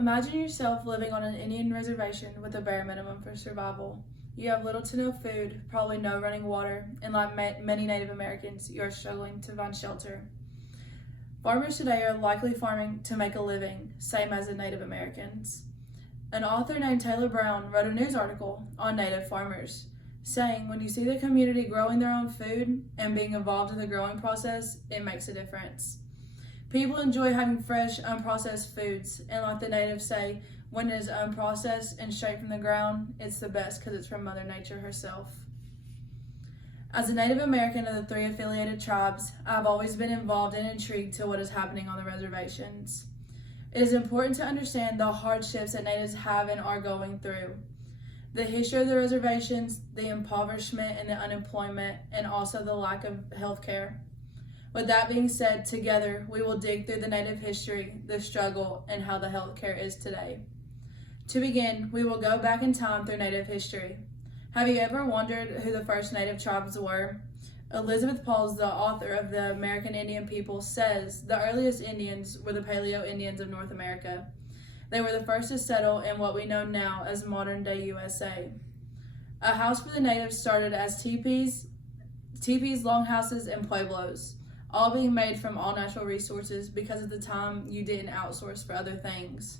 Imagine yourself living on an Indian reservation with a bare minimum for survival. You have little to no food, probably no running water, and like many Native Americans, you are struggling to find shelter. Farmers today are likely farming to make a living, same as the Native Americans. An author named Taylor Brown wrote a news article on Native farmers, saying when you see the community growing their own food and being involved in the growing process, it makes a difference. People enjoy having fresh, unprocessed foods, and like the natives say, when it is unprocessed and straight from the ground, it's the best because it's from Mother Nature herself. As a Native American of the 3 affiliated tribes, I've always been involved and intrigued to what is happening on the reservations. It is important to understand the hardships that natives have and are going through. The history of the reservations, the impoverishment and the unemployment, and also the lack of health care. With that being said, together we will dig through the Native history, the struggle, and how the healthcare is today. To begin, we will go back in time through Native history. Have you ever wondered who the first Native tribes were? Elizabeth Pauls, the author of The American Indian People, says the earliest Indians were the Paleo Indians of North America. They were the first to settle in what we know now as modern-day USA. A house for the natives started as teepees, longhouses, and pueblos, all being made from all natural resources because at the time you didn't outsource for other things.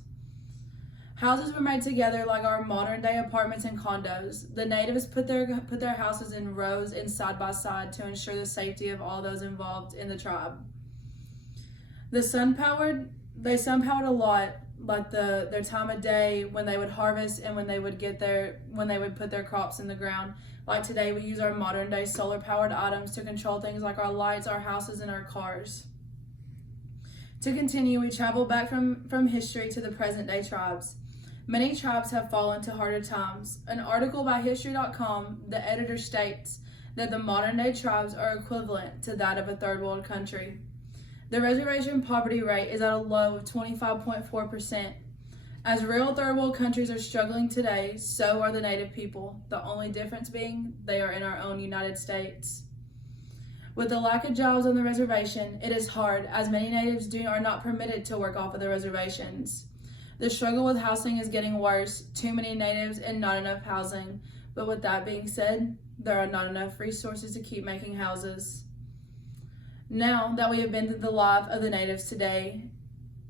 Houses were made together like our modern-day apartments and condos. The natives put their houses in rows and side by side to ensure the safety of all those involved in the tribe. They sun-powered a lot, like their time of day when they would harvest and when they would put their crops in the ground. Like today, we use our modern-day solar-powered items to control things like our lights, our houses, and our cars. To continue, we travel back from history to the present-day tribes. Many tribes have fallen to harder times. An article by History.com, the editor states that the modern-day tribes are equivalent to that of a third world country. The reservation poverty rate is at a low of 25.4%. As real third world countries are struggling today, so are the Native people, the only difference being they are in our own United States. With the lack of jobs on the reservation, it is hard, as many natives are not permitted to work off of the reservations. The struggle with housing is getting worse, too many natives and not enough housing. But with that being said, there are not enough resources to keep making houses. Now that we have been through the life of the natives today,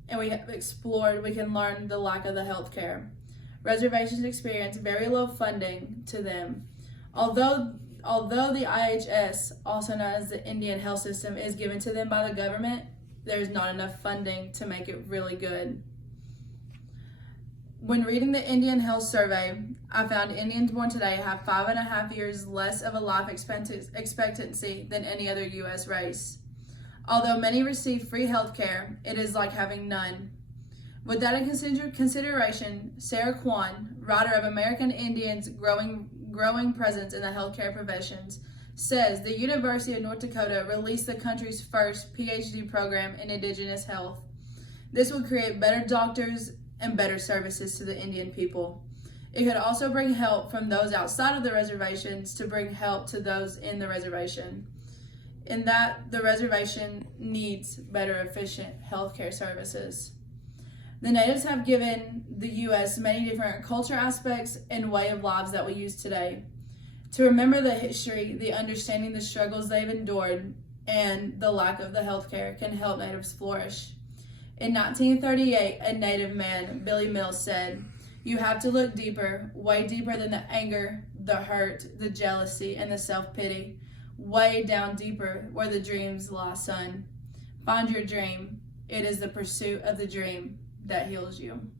and we have explored, we can learn the lack of the health care. Reservations experience very low funding to them. Although the IHS, also known as the Indian Health System, is given to them by the government, there's not enough funding to make it really good. When reading the Indian Health Survey, I found Indians born today have 5.5 years less of a life expectancy than any other U.S. race. Although many receive free health care, it is like having none. With that in consideration, Sarah Kwan, writer of American Indians' growing presence in the healthcare professions, says the University of North Dakota released the country's first PhD program in indigenous health. This would create better doctors and better services to the Indian people. It could also bring help from those outside of the reservations to bring help to those in the reservation. In that, the reservation needs better, efficient healthcare services. The natives have given the U.S. many different culture aspects and way of lives that we use today. To remember the history, the understanding the struggles they've endured, and the lack of the healthcare can help natives flourish. In 1938, a native man, Billy Mills, said, "You have to look deeper, way deeper than the anger, the hurt, the jealousy, and the self-pity. Way down deeper where the dreams lie, son. Find your dream. It is the pursuit of the dream that heals you."